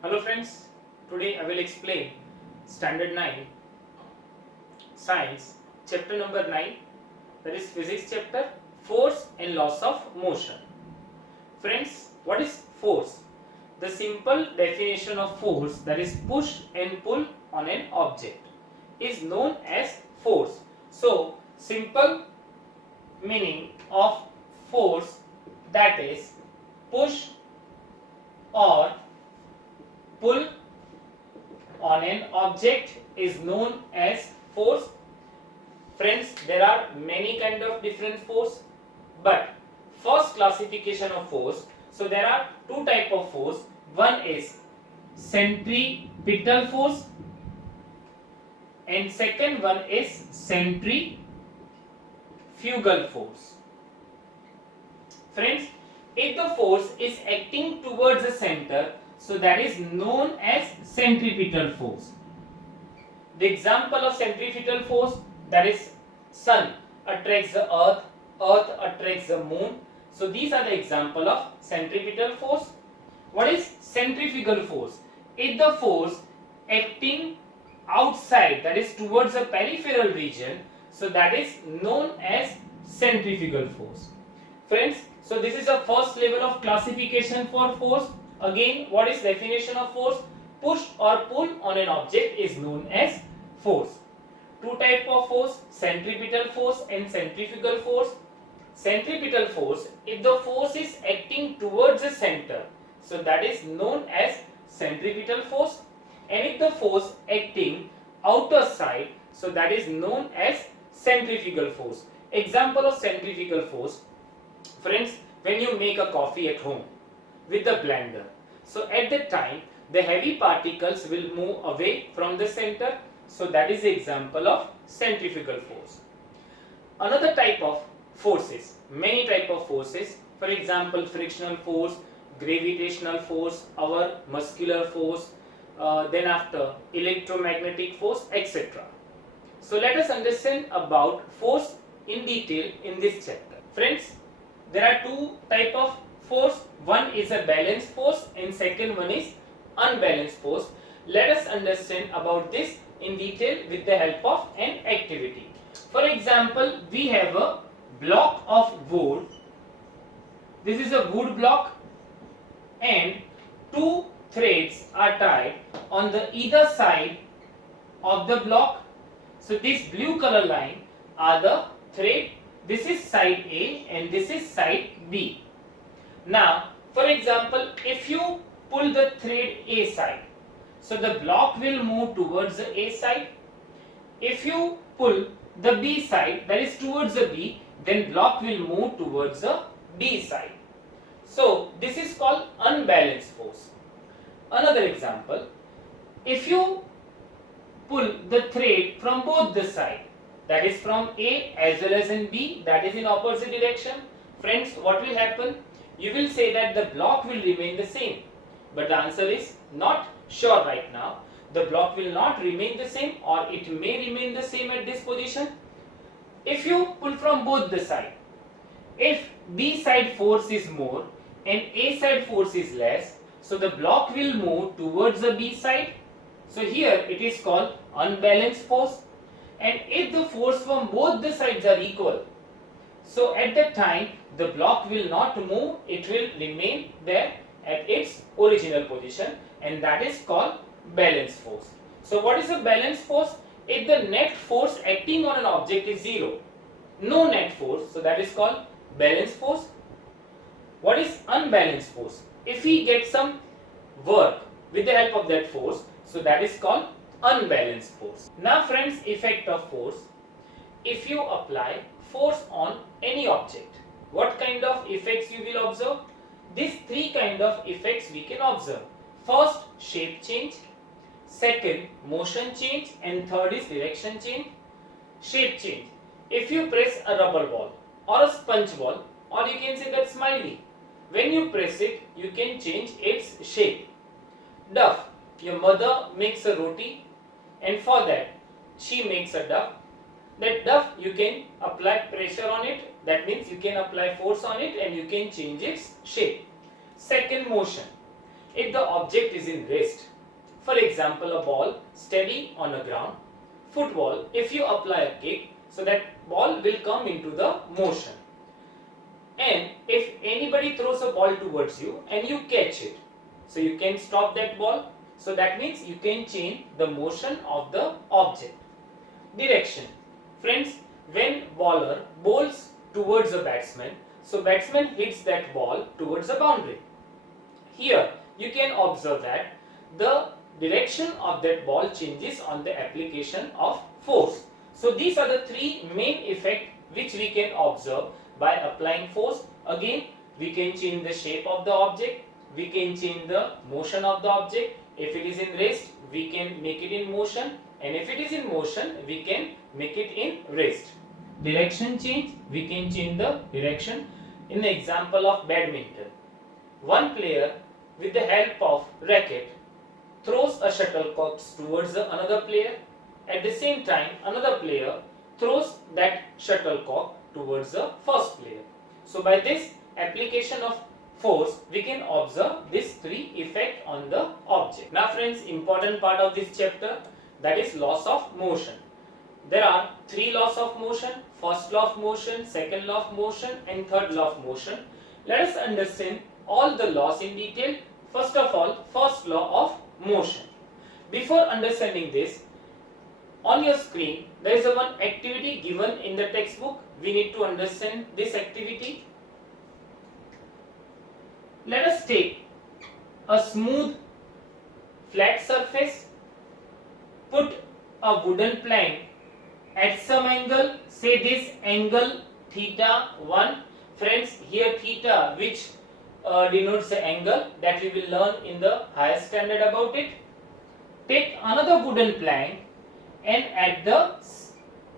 Hello friends, today I will explain Standard 9 Science chapter number 9, that is physics chapter, force and laws of motion. Friends, what is force? The simple definition of force, that is push and pull on an object, is known as force. So simple meaning of force, that is push or pull on an object, is known as force. Friends, there are many kind of different force, but first classification of force, so there are two type of force. One is centripetal force and second one is centrifugal force. Friends, if the force is acting towards the center, so that is known as centripetal force. The example of centripetal force, that is sun attracts the earth, earth attracts the moon. So these are the example of centripetal force. What is centrifugal force? If the force acting outside, that is towards the peripheral region, so that is known as centrifugal force. Friends, so this is the first level of classification for force. Again, what is definition of force? Push or pull on an object is known as force. Two type of force, centripetal force and centrifugal force. Centripetal force, if the force is acting towards the center, so that is known as centripetal force, and if the force acting outer side, so that is known as centrifugal force. Example of centrifugal force, friends, when you make a coffee at home with the blender, so at that time the heavy particles will move away from the center, so that is the example of centrifugal force. Another type of forces, many type of forces, for example frictional force, gravitational force, our muscular force, then after electromagnetic force, etc. So let us understand about force in detail in this chapter. Friends, there are two type of force. One is a balanced force and second one is unbalanced force. Let us understand about this in detail with the help of an activity. For example, we have a block of wood. This is a wood block and two threads are tied on the either side of the block. So this blue color line are the thread. This is side A and this is side B. Now, for example, if you pull the thread A side, so the block will move towards the A side. If you pull the B side, that is towards the B, then block will move towards the B side. So this is called unbalanced force. Another example, if you pull the thread from both the side, that is from A as well as in B, that is in opposite direction, friends, what will happen? You will say that the block will remain the same, but the answer is not sure right now. The block will not remain the same, or it may remain the same at this position. If you pull from both the side, if B side force is more and A side force is less, so the block will move towards the B side. So here it is called unbalanced force. And if the force from both the sides are equal, so at that time the block will not move, it will remain there at its original position, and that is called balanced force. So what is a balanced force? If the net force acting on an object is zero, no net force, so that is called balanced force. What is unbalanced force? If we get some work with the help of that force, so that is called unbalanced force. Now friends, effect of force. If you apply force on any object, what kind of effects you will observe? These three kind of effects we can observe. First, shape change, second, motion change, and third is direction change. Shape change. If you press a rubber ball or a sponge ball, or you can say that smiley, when you press it, you can change its shape. Duff. Your mother makes a roti, and for that she makes a duff. That duff, you can apply pressure on it, that means you can apply force on it and you can change its shape. Second, motion. if the object is in rest. For example, a ball steady on a ground. Football, if you apply a kick, so that ball will come into the motion. And if anybody throws a ball towards you and you catch it, so you can stop that ball. So that means you can change the motion of the object. Direction. Friends, when bowler bowls towards a batsman, so batsman hits that ball towards a boundary. Here you can observe that the direction of that ball changes on the application of force. So these are the three main effects which we can observe by applying force. Again, we can change the shape of the object, we can change the motion of the object. If it is in rest, we can make it in motion, and if it is in motion, we can make it in rest. Direction change, we can change the direction. In the example of badminton, one player with the help of racket throws a shuttlecock towards another player. At the same time, another player throws that shuttlecock towards the first player. So by this application of force, we can observe these three effects on the object. Now friends, important part of this chapter, that is laws of motion. There are three laws of motion: first law of motion, second law of motion, and third law of motion. Let us understand all the laws in detail. First of all, first law of motion. Before understanding this, on your screen there is one activity given in the textbook. We need to understand this activity. Let us take a smooth flat surface, put a wooden plank at some angle, say this angle theta 1. Friends, here theta, which denotes the angle, that we will learn in the higher standard about it. Take another wooden plank and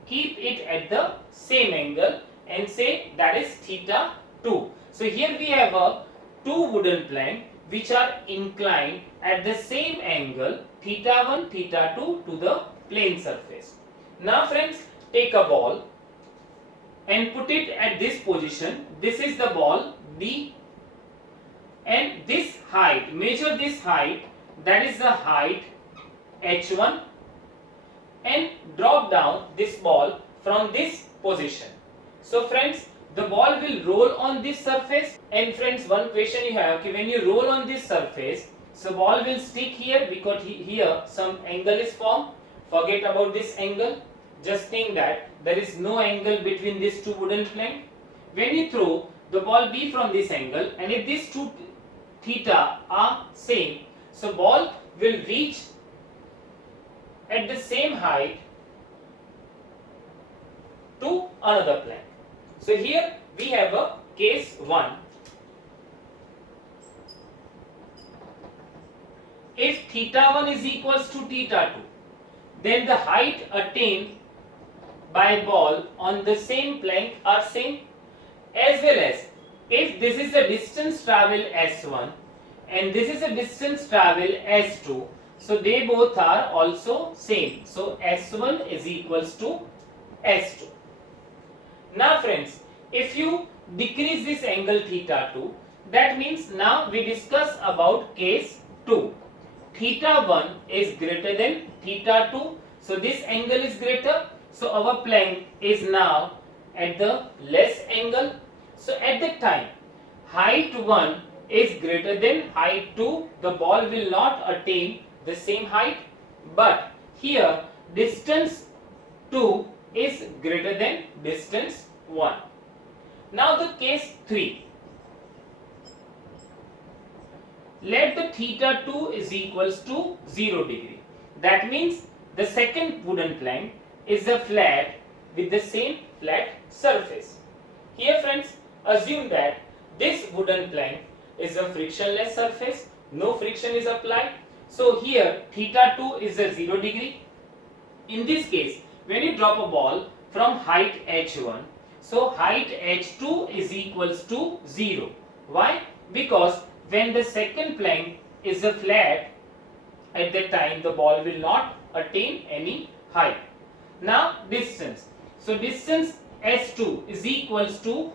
keep it at the same angle and say that is theta 2. So here we have two wooden plank which are inclined at the same angle theta 1, theta 2 to the plane surface. Now friends, take a ball and put it at this position. This is the ball B, and this height, measure this height, that is the height h1, and drop down this ball from this position. So friends, the ball will roll on this surface, and friends, one question you have, okay, when you roll on this surface, so ball will stick here because here some angle is formed. Forget about this angle, just think that there is no angle between these two wooden planks. When you throw the ball B from this angle, and if these two theta are same, so ball will reach at the same height to another plank. So here we have a case 1. If theta 1 is equals to theta 2, then the height attained by ball on the same plank are same, as well as if this is the distance travel s1 and this is a distance travel s2, so they both are also same. So s1 is equals to s2. Now friends, if you decrease this angle theta 2, that means now we discuss about case 2. Theta 1 is greater than theta 2, so this angle is greater, so our plank is now at the less angle. So at that time, height 1 is greater than height 2, the ball will not attain the same height, but here distance 2 is greater than distance 1. Now the case 3. Let the theta 2 is equals to 0 degree. That means the second wooden plank is a flat with the same flat surface. Here friends, assume that this wooden plank is a frictionless surface, no friction is applied. So here theta 2 is a 0 degree. In this case, when you drop a ball from height h1, so height h2 is equals to 0. Why? Because when the second plank is a flat, at that time the ball will not attain any height. Now distance. So distance s2 is equals to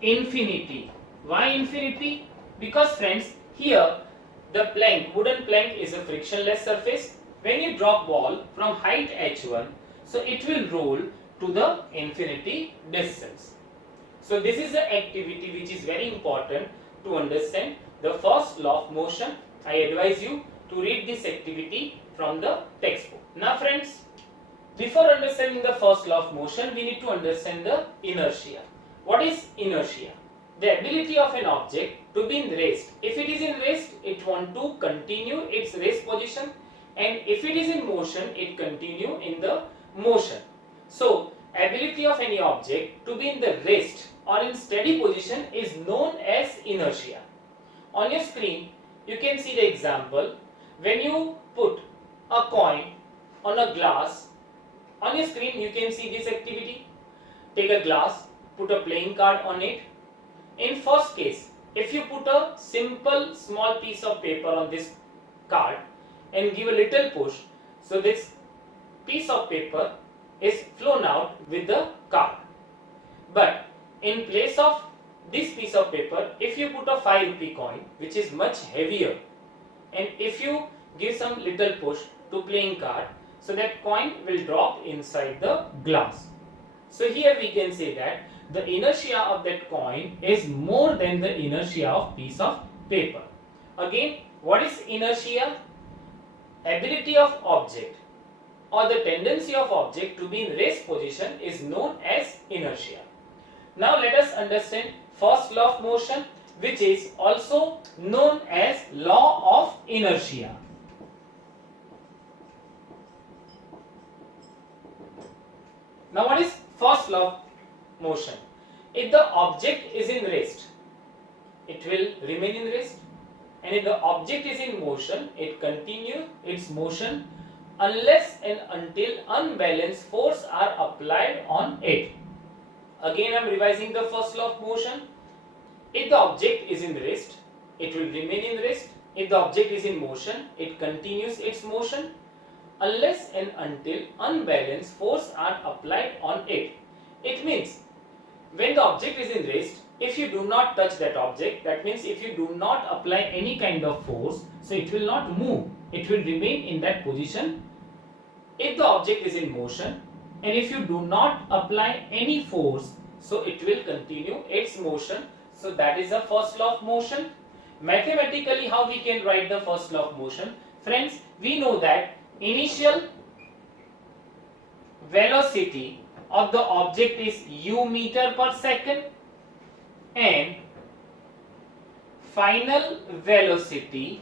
infinity. Why infinity? Because friends, here the wooden plank is a frictionless surface. When you drop ball from height h1, so it will roll to the infinity distance. So this is the activity which is very important to understand the first law of motion. I advise you to read this activity from the textbook. Now friends, before understanding the first law of motion, we need to understand the inertia. What is inertia? The ability of an object to be in rest. If it is in rest, it want to continue its rest position, and if it is in motion, it continue in the motion. So, ability of any object to be in the rest or in steady position is known as inertia. On your screen, you can see the example. When you put a coin on a glass, on your screen you can see this activity. Take a glass, put a playing card on it. In first case, if you put a simple small piece of paper on this card and give a little push, so this piece of paper is flown out with the card. But in place of this piece of paper, if you put a 5 rupee coin, which is much heavier, and if you give some little push to playing card, so that coin will drop inside the glass. So here we can say that the inertia of that coin is more than the inertia of piece of paper. Again, what is inertia? Ability of object or the tendency of object to be in rest position is known as inertia. Now let us understand first law of motion, which is also known as law of inertia. Now what is first law of motion? If the object is in rest, it will remain in rest, and if the object is in motion, it continues its motion unless and until unbalanced force are applied on it. Again I am revising the first law of motion. If the object is in rest, it will remain in rest. If the object is in motion, it continues its motion unless and until unbalanced force are applied on it. It means when the object is in rest, if you do not touch that object, that means if you do not apply any kind of force, so it will not move, it will remain in that position. If the object is in motion, and if you do not apply any force, so it will continue its motion. So that is the first law of motion. Mathematically, how we can write the first law of motion? Friends, we know that initial velocity of the object is u meter per second and final velocity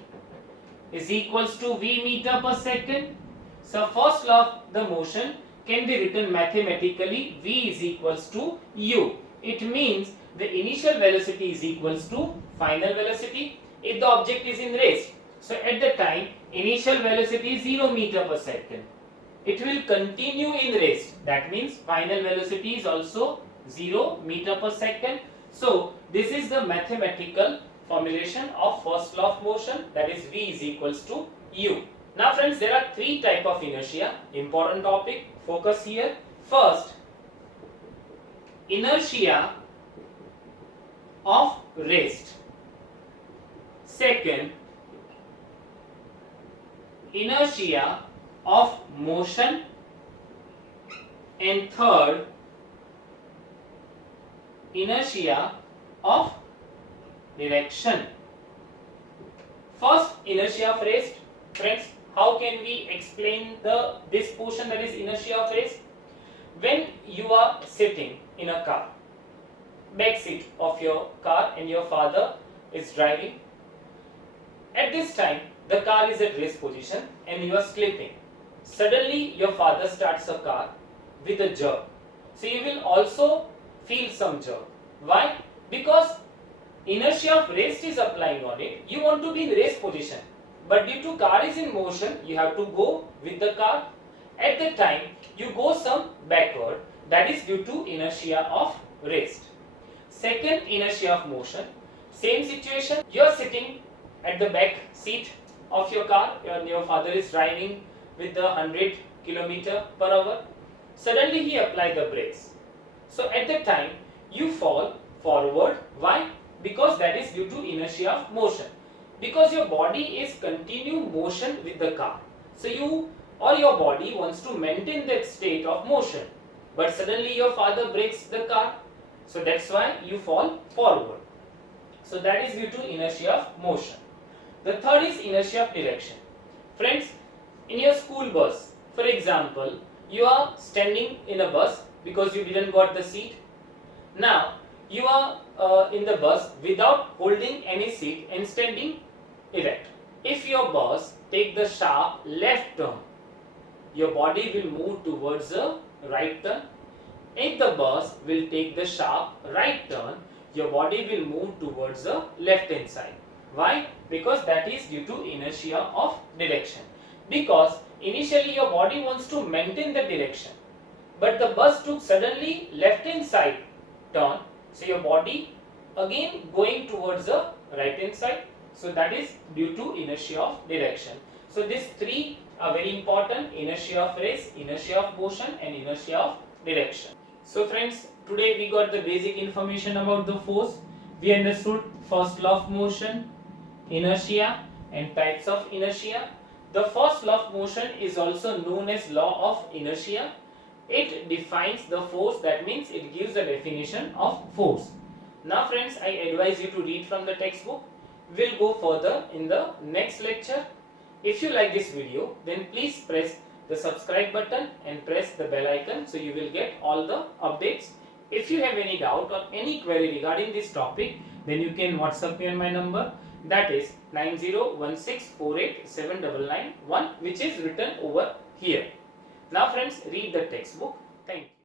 is equals to v meter per second. So first law of the motion can be written mathematically, v is equals to u. It means the initial velocity is equals to final velocity if the object is in rest. So at the time initial velocity is 0 meter per second. It will continue in rest. That means final velocity is also 0 meter per second. So this is the mathematical formulation of first law of motion, that is v is equals to u. Now friends, there are three types of inertia. Important topic, focus here. First, inertia of rest. Second, inertia of motion. And third, inertia of direction. First, inertia of rest. Friends, how can we explain this portion, that is inertia of rest? When you are sitting in a car, back seat of your car, and your father is driving. At this time, the car is at rest position and you are sleeping. Suddenly, your father starts a car with a jerk. So you will also feel some jerk. Why? Because inertia of rest is applying on it. You want to be in rest position, but due to car is in motion, you have to go with the car. At that time, you go some backward. That is due to inertia of rest. Second, inertia of motion. Same situation. You are sitting at the back seat of your car. Your father is driving with the 100 km/h. Suddenly he applies the brakes. So at that time you fall forward. Why? Because that is due to inertia of motion. Because your body is continue motion with the car. So you or your body wants to maintain that state of motion, but suddenly your father brakes the car, so that's why you fall forward. So that is due to inertia of motion. The third is inertia of direction. Friends, in your school bus, for example, you are standing in a bus because you didn't got the seat. Now you are in the bus without holding any seat and standing erect. If your bus take the sharp left turn, your body will move towards the right turn. If the bus will take the sharp right turn, your body will move towards the left hand side. Why? Because that is due to inertia of direction. Because initially your body wants to maintain the direction, but the bus took suddenly left hand side turn, so your body again going towards the right hand side. So that is due to inertia of direction. So these three are very important: inertia of race, inertia of motion, and inertia of direction. So friends, today we got the basic information about the force. We understood first law of motion, inertia, and types of inertia. The first law of motion is also known as law of inertia. It defines the force, that means it gives a definition of force. Now friends, I advise you to read from the textbook. We'll go further in the next lecture. If you like this video, then please press the subscribe button and press the bell icon so you will get all the updates. If you have any doubt or any query regarding this topic, then you can WhatsApp me on my number, that is 9016487991, which is written over here. Now friends, read the textbook. Thank you.